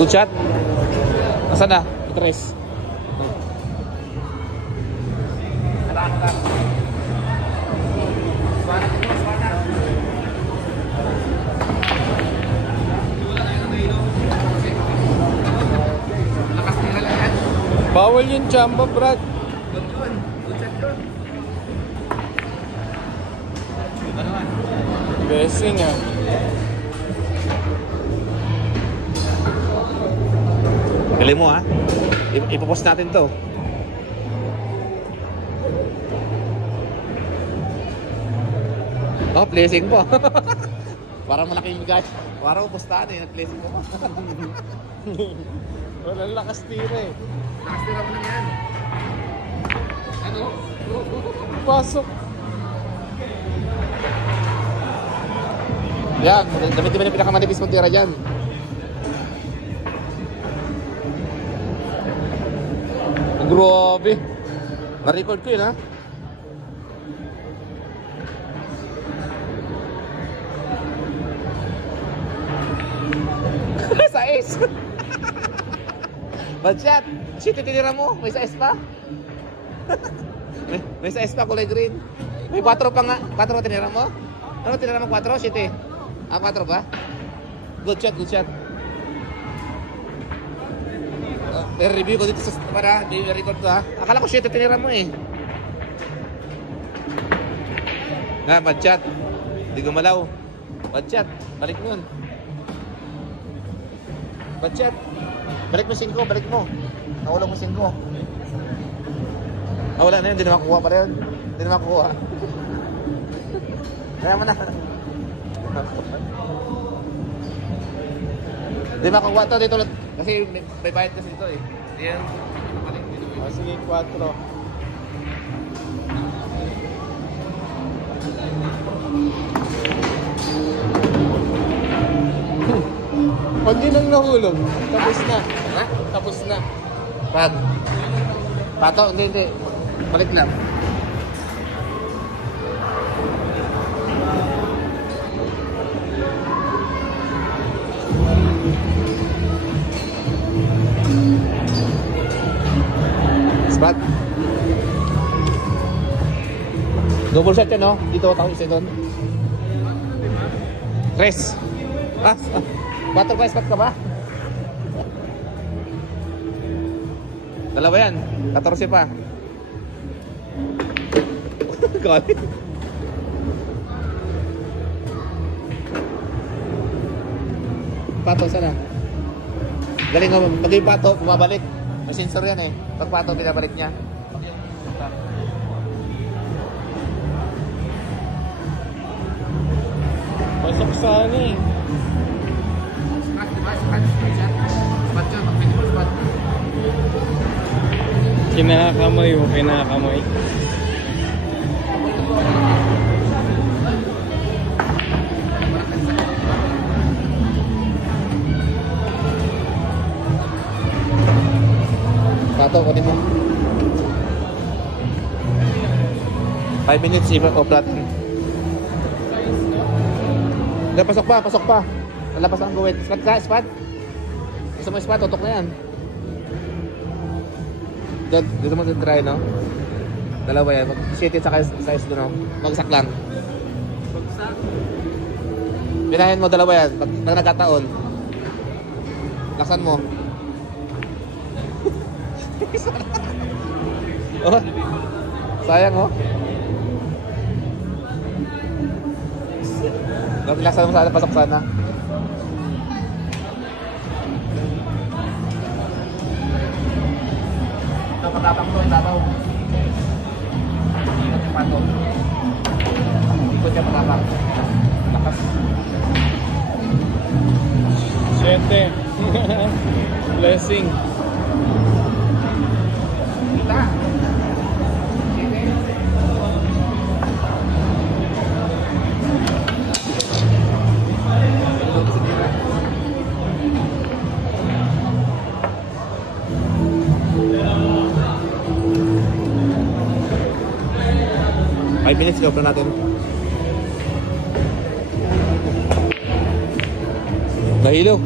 Good shot. Nasaan na? Tres. Bawal yung chamba, Brad. Blessing ah. Galing mo ha. Ipopost natin to. Oh, blessing po. Parang malaking guys. Parang upustahan eh. Nag-blessing po. Walang lakas tira eh. Lakas tira mo lang yan. Ano? Pasok. Yan, damit naman yung pinakamanipis mong tira dyan. Grabe. Na-record ko yun ha. Sais. Bad shot. Shit, tinira mo. May sais pa. may sais pa, kulay green. May 4 pa nga. 4 tinira mo? Ano tinira mo? 4? Shit eh. Ah, 4 ba? Good shot, good shot. Review ko dito sa para record ko ha. Akala ko shit, tinira mo eh. Na, bad shot. Hindi gumalaw. Bad shot. Balik mo yun. Bad shot. Balik mo 5, balik mo. Nakulang mo 5. Ah, wala na yun, hindi na makukuha pa rin. Hindi na makukuha. Kaya mo na. Hindi makukuha to dito. Kasi may bayad kasi dito eh. Hindi yan. Oh, sige, 4. Pag yun ang nahulog, tapos na. Ha? Tapos na. Pag pato, hindi. Balik lang. Spot. Double shot yan, no? Dito, tao isa doon. Tres. Ah, 4 ba? Spot ka ba? Dalawa yan. 14 pa. Kali. Pato, sana. Galing mo. Pag yung pato, bumabalik. May sensor yan eh. Pag pato, pinabalik niya. Pasok sana eh. Kinakamay mo, kinakamay. Pato, kunin mo. 5 minutes, o platin. Hindi, pasok pa, pasok pa. Nalapas ang guwit. Spot ka, spot. Gusto mo spot, tutok na yan. Dito mo try, no? Dalawa yan. Mag-shitted sa size doon, no? Magsak lang. Bagsak. Pinahin mo, dalawa yan. Pag nagkataon. Laksan mo. Oh, sayang, oh. Laksan mo sana, pasok sana. Patapang to, ibabaw. Ikot yung pato. Ikot yung patapang. Lakas. 7. Blessing. Kita. 5 minutes, go natin. Nahilo.